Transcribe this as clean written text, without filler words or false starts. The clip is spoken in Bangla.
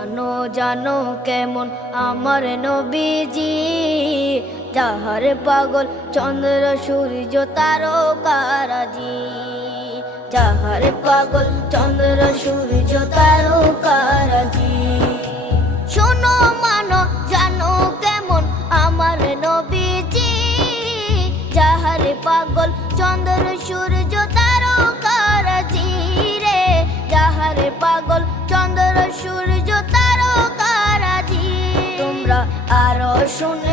জানো জানো কেমন আমার নবীজি, যাহার পাগল চন্দ্র সূর্য তারকারাজি, যাহার পাগল চন্দ্র সূর্য তারকারাজি। শোনো মানো জানো কেমন আমার নবীজি, যাহার পাগল চন্দ্র সূর্য তারকারাজি রে, যাহার পাগল চন্দ্র সূর্য তারকারাজি। তোমরা আরো শুনে